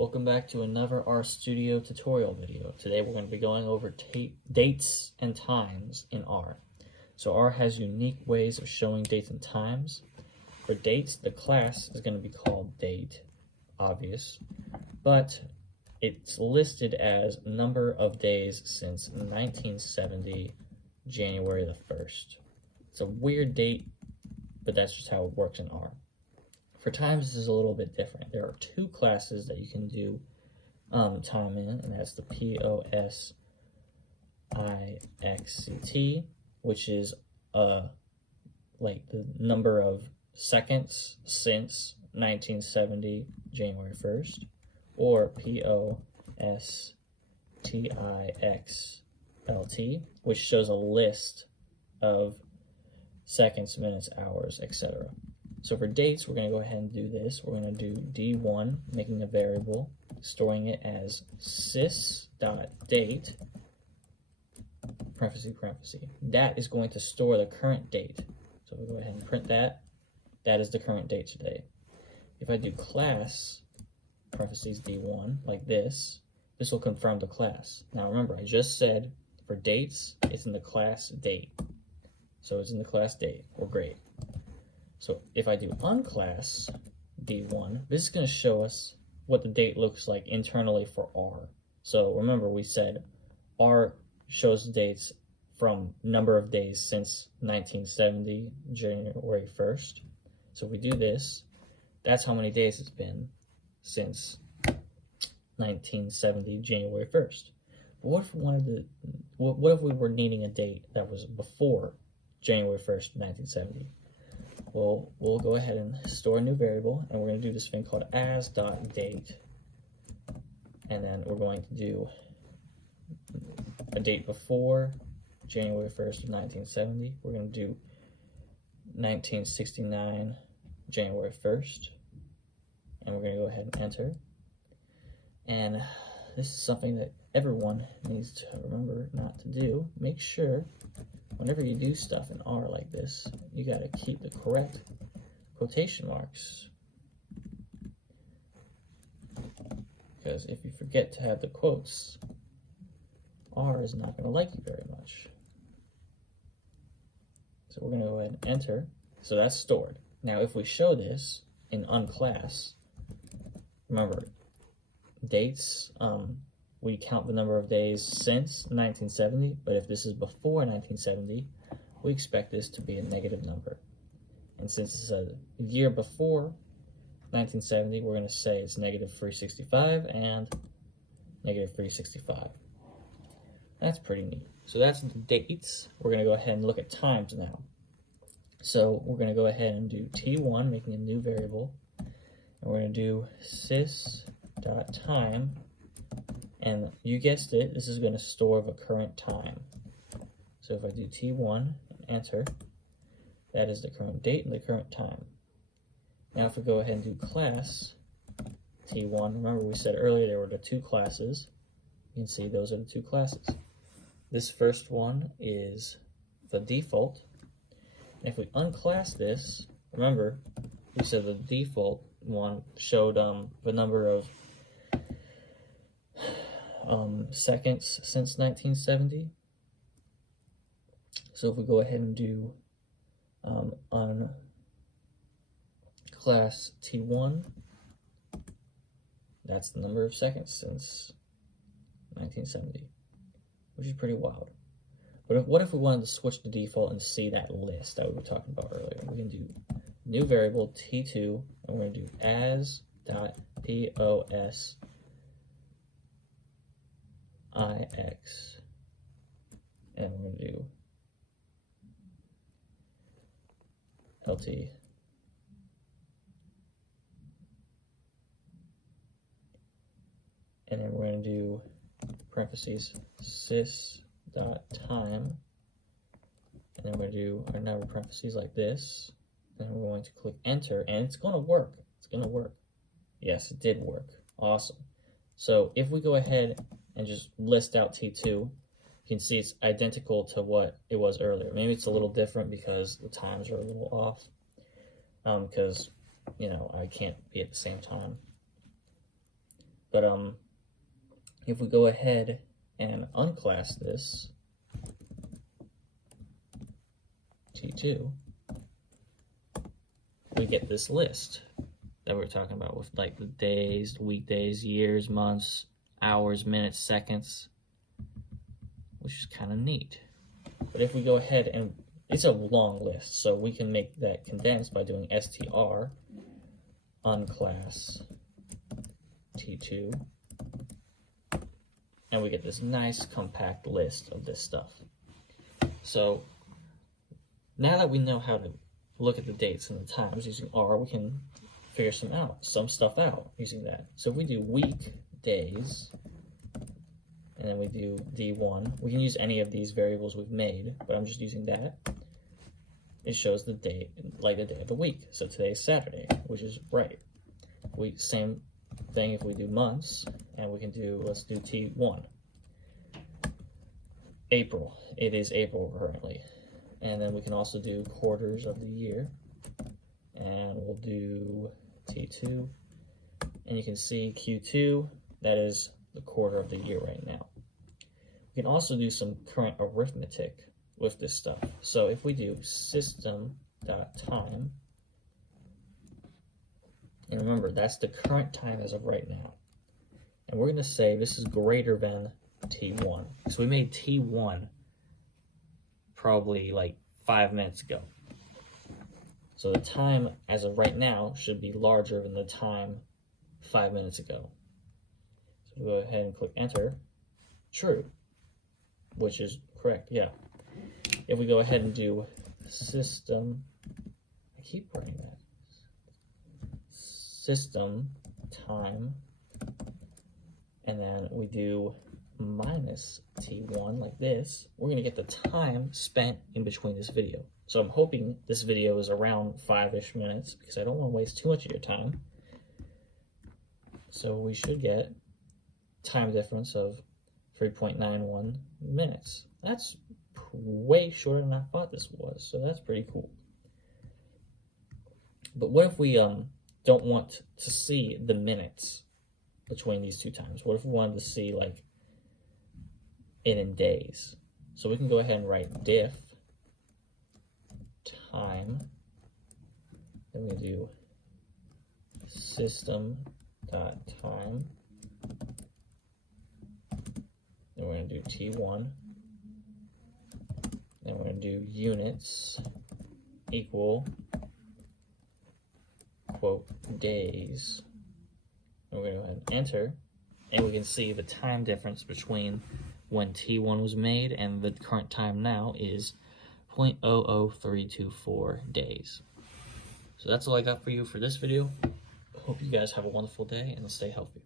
Welcome back to another RStudio tutorial video. Today we're going to be going over dates and times in R. So R has unique ways of showing dates and times. For dates, the class is going to be called date, obvious, but it's listed as number of days since 1970, January the 1st. It's a weird date, but that's just how it works in R. For times, this is a little bit different. There are two classes that you can do time in, and that's the POSIXT, which is like the number of seconds since 1970, January 1st, or POSTIXLT, which shows a list of seconds, minutes, hours, etc. So for dates, we're going to go ahead and do this. We're going to do D1, making a variable, storing it as sys.date, parenthesis, parenthesis. That is going to store the current date. So we go ahead and print that. That is the current date today. If I do class, parentheses D1, like this will confirm the class. Now remember, I just said for dates, it's in the class date. So it's in the class date or grade. So if I do unclass D1, this is going to show us what the date looks like internally for R. So remember, we said R shows the dates from number of days since 1970, January 1st. So if we do this, that's how many days it's been since 1970, January 1st. But what if we what if we were needing a date that was before January 1st, 1970? Well, we'll go ahead and store a new variable, and we're going to do this thing called as.date. And then we're going to do a date before January 1st of 1970. We're going to do 1969, January 1st. And we're going to go ahead and enter. And this is something that everyone needs to remember not to do. Make sure whenever you do stuff in R like this, you got to keep the correct quotation marks. Because if you forget to have the quotes, R is not going to like you very much. So we're going to go ahead and enter. So that's stored. Now if we show this in unclass, remember, dates, we count the number of days since 1970, but if this is before 1970, we expect this to be a negative number. And since it's a year before 1970, we're going to say it's negative 365 and negative 365. That's pretty neat. So that's the dates. We're going to go ahead and look at times now. So we're going to go ahead and do T1, making a new variable, and we're going to do sys.time. And you guessed it, this is going to store the current time. So if I do T1 and enter, that is the current date and the current time. Now if we go ahead and do class T1, remember we said earlier there were the two classes. You can see those are the two classes. This first one is the default. And if we unclass this, remember we said the default one showed the number of seconds since 1970. So if we go ahead and do on class T1, that's the number of seconds since 1970, which is pretty wild. But what if we wanted to switch the default and see that list that we were talking about earlier? We can do new variable T2, and we're going to do as.POSIX, and we're going to do LT. And then we're going to do parentheses sys.time, and then we're going to do another parentheses like this, and we're going to click enter, and it's going to work. It's going to work. Yes, it did work. Awesome. So if we go ahead and just list out T2, you can see it's identical to what it was earlier. Maybe it's a little different because the times are a little off, because, you know, I can't be at the same time. But But if we go ahead and unclass this T2, we get this list that we're talking about with like the days, weekdays, years, months, hours, minutes, seconds, which is kind of neat. But if we go ahead and it's a long list, so we can make that condensed by doing str unclass T2, and we get this nice compact list of this stuff. So now that we know how to look at the dates and the times using R, we can figure some stuff out using that. So if we do week days, and then we do D1, we can use any of these variables we've made, but I'm just using that. It shows the date, like the day of the week. So today is Saturday, which is right. Same thing if we do months, and we can do, let's do T1. April, it is April currently. And then we can also do quarters of the year, and we'll do T2, and you can see Q2, that is the quarter of the year right now. We can also do some current arithmetic with this stuff. So if we do system.time, and remember, that's the current time as of right now. And we're going to say this is greater than T1. So we made T1 probably like 5 minutes ago. So the time as of right now should be larger than the time 5 minutes ago. So we'll go ahead and click enter. True, which is correct, yeah. If we go ahead and do system, I keep writing that. System time, and then we do minus T1 like this, we're going to get the time spent in between this video. So I'm hoping this video is around 5-ish minutes because I don't want to waste too much of your time. So we should get time difference of 3.91 minutes. That's way shorter than I thought this was, so that's pretty cool. But what if we don't want to see the minutes between these two times? What if we wanted to see like it in days? So we can go ahead and write diff time, then we do system.time, then we're going to do T1, then we're going to do units equal quote days, and we're going to go ahead and enter, and we can see the time difference between when T1 was made and the current time now is 0.00324 days. So that's all I got for you for this video. Hope you guys have a wonderful day and stay healthy.